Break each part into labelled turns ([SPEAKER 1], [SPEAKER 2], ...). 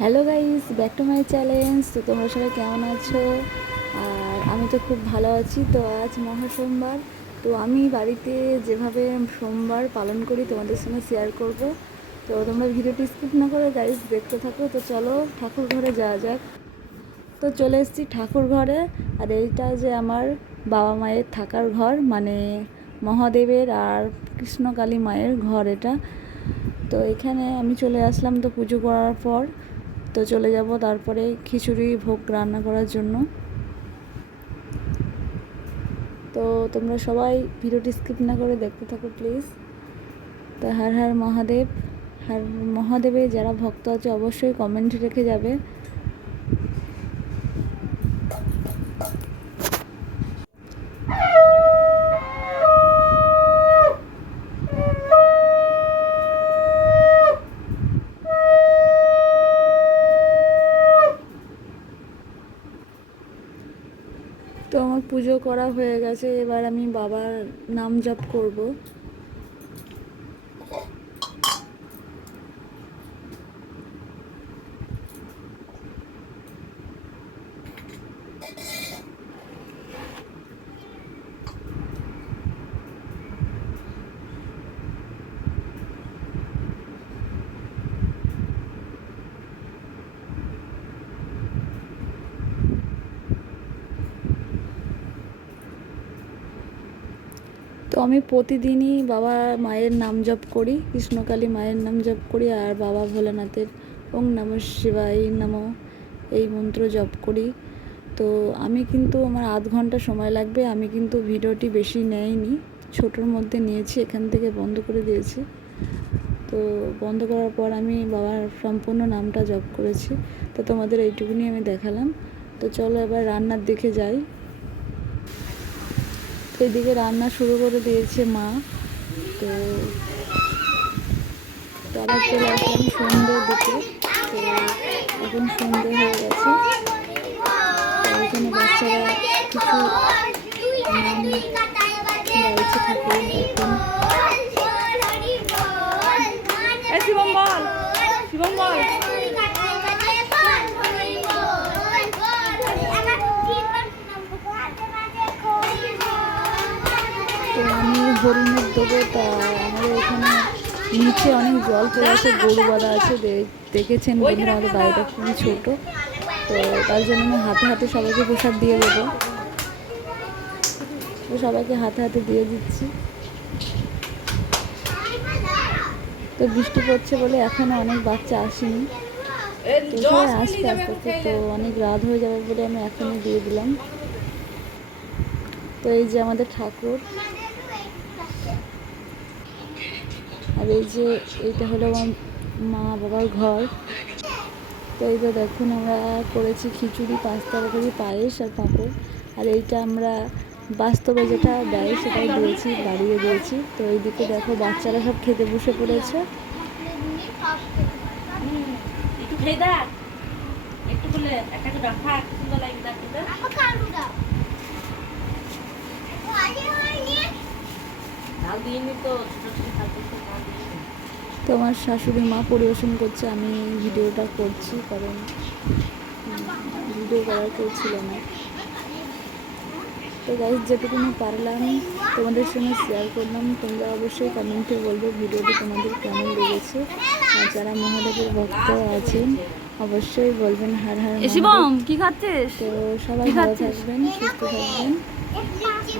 [SPEAKER 1] Hello guys back to my challenge তো তোমরা সবাই কেমন আছো? আর আমি তো খুব ভালো আছি। তো আজ মহা সোমবার তো আমি বাড়িতে যেভাবে সোমবার পালন করি, তোমাদের সঙ্গে শেয়ার করব। তো তোমরা ভিডিওটি স্কিপ না করে গাইস দেখতে থাকো। তো চলো ঠাকুর ঘরে যাওয়া যাক। তো চলে এসেছি ঠাকুর ঘরে আর এইটা যে আমার বাবা মায়ের থাকার ঘর মানে মহাদেবের আর কৃষ্ণকালী মায়ের ঘর এটা। তো এখানে আমি চলে আসলাম তো পুজো করার পর। তো চলে যাব তারপরে খিচুড়ি, ভোগ রান্না করার জন্য। তো তোমরা সবাই ভিডিওটি স্কিপ না করে দেখতে থাকো, প্লিজ। তো হর হর মহাদেব, হার মহাদেবে যারা ভক্ত আছে, অবশ্যই কমেন্ট রেখে যাবে তো আমার পুজো করা হয়ে গেছে এবার আমি বাবার নাম জপ করব। তো আমি প্রতিদিনই বাবা মায়ের নাম জপ করি, কৃষ্ণকালী মায়ের নাম জপ করি আর বাবা ভোলেনাথের ওং নম শিবাই নম এই মন্ত্র জপ করি। তো আমি কিন্তু আমার আধ ঘণ্টা সময় লাগবে, আমি কিন্তু ভিডিওটি বেশি নেয়নি ছোটোর মধ্যে নিয়েছি, এখান থেকে বন্ধ করে দিয়েছি। তো বন্ধ করার পর আমি বাবার সম্পূর্ণ নামটা জপ করেছি। তো তোমাদের এইটুকুনি আমি দেখালাম। তো চলো এবার রান্নার দিকে যাই। তো এদিকে রান্না শুরু করে দিয়েছে মা। তো তারা চলে আসলাম সন্ধ্যের দিকে। তো এখন সন্ধ্যে হয়ে গেছে। তো এখানে বাচ্চারা কিছু নাম গাইছে ঠাকুর দেখুন
[SPEAKER 2] শিবম বল শিবম বল
[SPEAKER 1] তো আমি হরিণের দেবো তা আমাদের এখানে নিচে অনেক জল পড়ে আছে গরু বাঁধা আছে দেখেছেন বন্ধুরা আমাদের বাড়িটা খুবই ছোটো। তো তার জন্য আমি হাতে হাতে সবাইকে প্রসাদ দিয়ে দেবো। তো সবাইকে হাতে হাতে দিয়ে দিচ্ছি। তো বৃষ্টি পড়ছে বলে এখনও অনেক বাচ্চা আসেনি। তো সবাই আস্তে তো অনেক রাত হয়ে যাবে বলে আমি এখনই দিয়ে দিলাম। তো এই যে আমাদের ঠাকুর। আর এই যে এটা হলো আমার মা বাবার ঘর। তো এই তো দেখুন আমরা করেছি খিচুড়ি পাঁচ তরকারি পায়েস আর পাঁপড়। আর এইটা আমরা বাস্তবে যেটা দেয় সেটাই দিয়েছি বাড়িয়ে দিয়েছি। তো এইদিকে দেখো বাচ্চারা সব খেতে বসে পড়েছে।
[SPEAKER 2] একটু একটু বলে একটা করে রাখা একটু সুন্দর লাগবে দেখ কিন্তু ঝাল দিইনি তো
[SPEAKER 1] আমার শাশুড়ি মা পরিবেশন করছে আমি ভিডিওটা করছি কারণ ভিডিও করার কেউ ছিল না। তো গাইজ যেটুকুনি পারলাম তোমাদের সঙ্গে শেয়ার করলাম। তোমরা অবশ্যই কমেন্টে বলবে ভিডিওটি তোমাদের কেমন লেগেছে। আর যারা মহাদেবের ভক্ত আছেন অবশ্যই বলবেন হার হার।
[SPEAKER 2] শিবম কি খাচ্ছিস?
[SPEAKER 1] তো সবাই ভালো থাকবেন সুস্থ থাকবেন।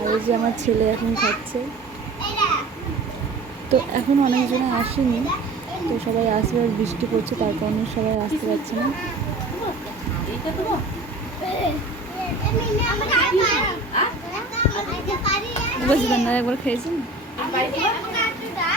[SPEAKER 1] আর এই যে আমার ছেলে এখন খাচ্ছে। তো এখন অনেকজনে আসেনি। তো সবাই আসবে আর বৃষ্টি পড়ছে তার কারণে সবাই আসতে পারছে না। না একবার খেয়েছেন?
[SPEAKER 2] দিবা